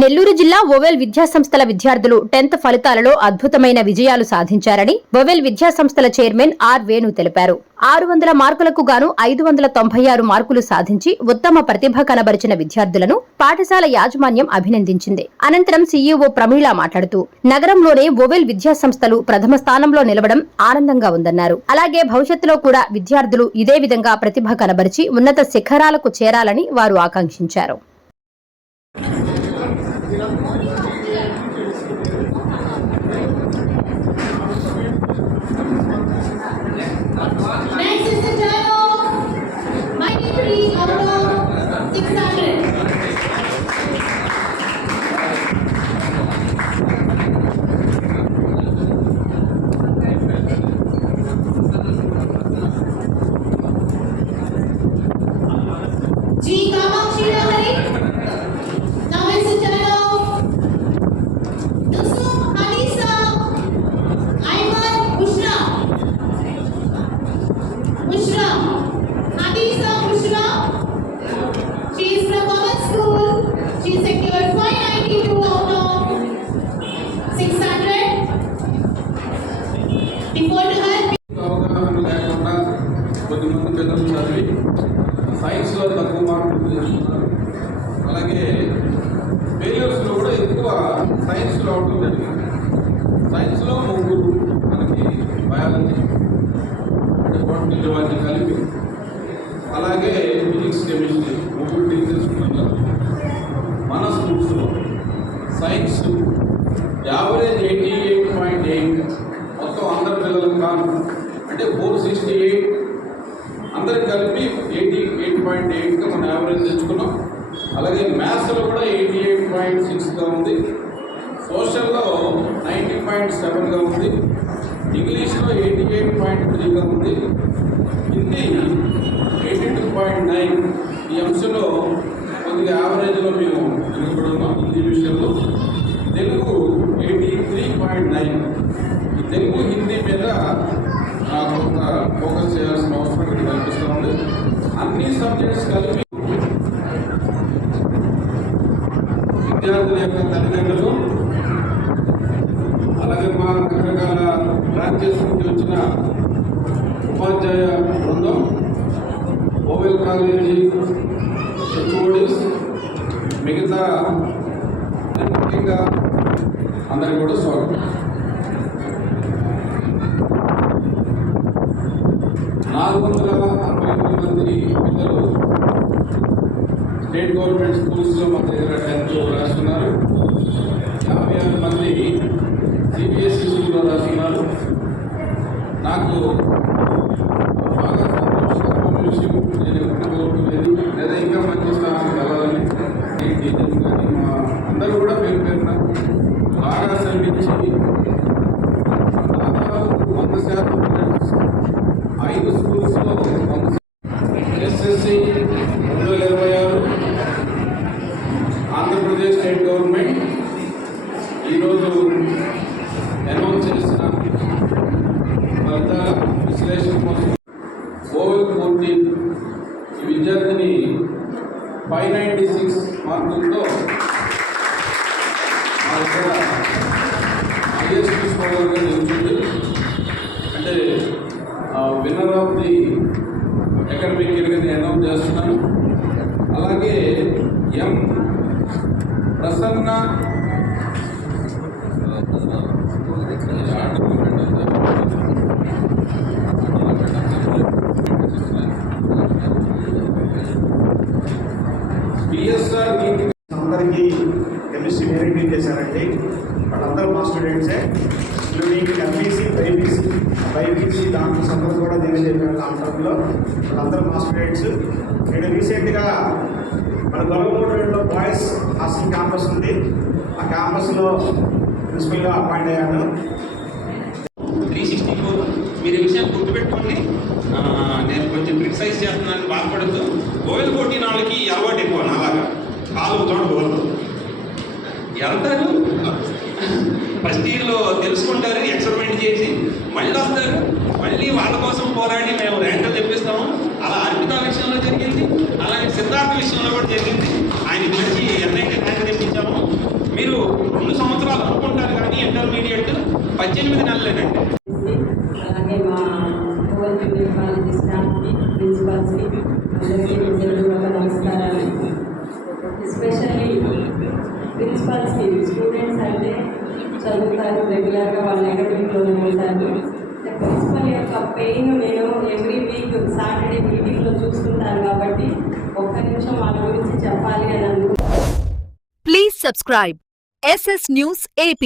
నెల్లూరు జిల్లా ఓవెల్ విద్యాసంస్థల విద్యార్థులు 10th ఫలితాలలో అద్భుతమైన విజయాలు సాధించారని ఓవెల్ విద్యాసంస్థల చైర్మన్ ఆర్ వేణు తెలిపారు. 600 మార్కులకు గాను 596 మార్కులు సాధించి ఉత్తమ ప్రతిభ కనబరిచిన విద్యార్థులను పాఠశాల యాజమాన్యం అభినందించింది. అనంతరం సీఈఓ ప్రమీళ మాట్లాడుతూ నగరంలోనే ఓవెల్ విద్యాసంస్థలు ప్రథమ స్థానంలో నిలవడం ఆనందంగా ఉందన్నారు. అలాగే భవిష్యత్తులో కూడా విద్యార్థులు ఇదే విధంగా ప్రతిభ కనబరిచి ఉన్నత శిఖరాలకు చేరాలని వారు ఆకాంక్షించారు. కొద్దిమంది పెద్దలు చదివి సైన్స్లో తక్కువ మార్కులు తెచ్చుకున్నారు. అలాగే ఫెయిల్యూర్స్లో కూడా ఎక్కువ సైన్స్లో అవడం జరిగింది. సైన్స్లో 3 మనకి బయాలజీ అంటే బాటనీ జువాలజీ కలిపి, అలాగే ఫిజిక్స్ కెమిస్ట్రీ 3 తీసుకున్నారు. మన స్కూల్స్లో సైన్స్ యావరేజ్ 88.8 మొత్తం అందరి పిల్లలకు కాను అంటే 468 అందరికి కలిపి 88.8గా మనం యావరేజ్ తెచ్చుకున్నాం. అలాగే మ్యాథ్స్లో కూడా 88.6గా ఉంది, సోషల్లో 90.7గా ఉంది, ఇంగ్లీష్లో 88.3గా ఉంది, హిందీ 82.9. ఈ అంశంలో కొద్దిగా యావరేజ్లో మేము వెనుకబడి ఉన్నాం హిందీ విషయంలో. తెలుగు 83.9. ఈ తెలుగు హిందీ మీద కొంత ఫోకస్ చేయాల్సిన అవసరం ఇక్కడ కనిపిస్తుంది. అన్ని సబ్జెక్ట్స్ కలిపి విద్యార్థుల యొక్క తల్లిదండ్రులు, అలాగే మా రకరకాల బ్రాంచెస్ నుంచి వచ్చిన ఉపాధ్యాయ బృందం, ఓవెల్ కాలేజీ హెచ్ఓడీస్, మిగతా ముఖ్యంగా అందరికీ కూడా స్వాగతం. 468 మంది పిల్లలు స్టేట్ గవర్నమెంట్ స్కూల్స్లో మన దగ్గర 10th రాస్తున్నారు. 56 మంది సిబిఎస్ఈ స్కూల్లో రాస్తున్నారు. నాకు బాగా సంతోషకరమైన విషయం, నేను ఎప్పుడు కోరుకునేది లేదా ఇంకా మంచి స్థానానికి వెళ్ళాలని. టీచర్స్ కానీ మా అందరూ కూడా పేరున బాగా శ్రమించి దాదాపు 100% 5 స్కూల్స్లో ఎస్ఎస్సి 2026 ఆంధ్రప్రదేశ్ స్టేట్ గవర్నమెంట్ ఈరోజు అనౌన్స్ చేసిన ఫలితాల విశ్లేషణ కోసం ఓవెల్ 14 ఈ విద్యార్థిని 596 మార్కులతో మా దగ్గర హైయెస్ట్ స్కోరర్గా నిలిచింది. అంటే విన్నర్ ఆఫ్ ది అకాడమిక్ ఇయర్గా అనౌన్స్ చేస్తున్నాను. అలాగే ఎం ప్రసన్న బిఎస్ఆర్ అందరికీ కెమిస్ట్రీ మెరిట్ చేశారండి. వాళ్ళందరూ మా స్టూడెంట్సే, ఇంక్లూడింగ్ ఎంపీసీ, బైపీసీ దాంట్లో సందర్భం కూడా నేను చెప్పాను లాంగ్టర్మ్లో. వాళ్ళందరూ మా స్టూడెంట్స్. నేను రీసెంట్గా మన గొల్లగూడెంలో బాయ్స్ హాస్టల్ క్యాంపస్ ఉంది, ఆ క్యాంపస్లో ప్రిన్సిపల్గా అపాయింట్ అయ్యాను. 364 మీరు ఈ విషయం గుర్తుపెట్టుకోండి. నేను కొంచెం క్రిటిసైజ్ చేస్తున్నాను, బాధపడద్దు. ఓవెల్ 14 వాళ్ళకి అలవాటు ఎక్కువ, నాలాగా కాలు చూడకూడదు. వెళ్తారు, ఫస్ట్ ఇయర్లో తెలుసుకుంటారు, ఎక్స్పెరిమెంట్ చేసి మళ్ళీ వస్తారు, మళ్ళీ వాళ్ళ కోసం పోరాడి మేము ర్యాంకులు తెప్పిస్తాము. అలా అర్పిత విషయంలో జరిగింది, అలాగే సిద్ధార్థ విషయంలో కూడా జరిగింది. ఆయన మంచి ఎన్ఐటీ ర్యాంక్ తెప్పించాము. 18 నెలలేనండి. అలాగే మా ఓవర్ జూనియర్ కాలేజీ స్టాఫ్కి, ప్రిన్సిపల్స్కి అందరికీ హృదయపూర్వక నమస్కారాలు. ఎస్పెషల్లీ ప్రిన్సిపల్స్కి, స్టూడెంట్స్ అంటే చదువుతారు, రెగ్యులర్గా వాళ్ళ అకాడమిక్లోనే ఉంటారు. ప్రిన్సిపల్ యొక్క పెయిన్ నేను ఎవ్రీ వీక్ సాటర్డే మీటింగ్లో చూస్తుంటాను కాబట్టి ఒక్క నిమిషం వాళ్ళ గురించి చెప్పాలి అని అనుకుంటున్నాను. Please subscribe SS News AP.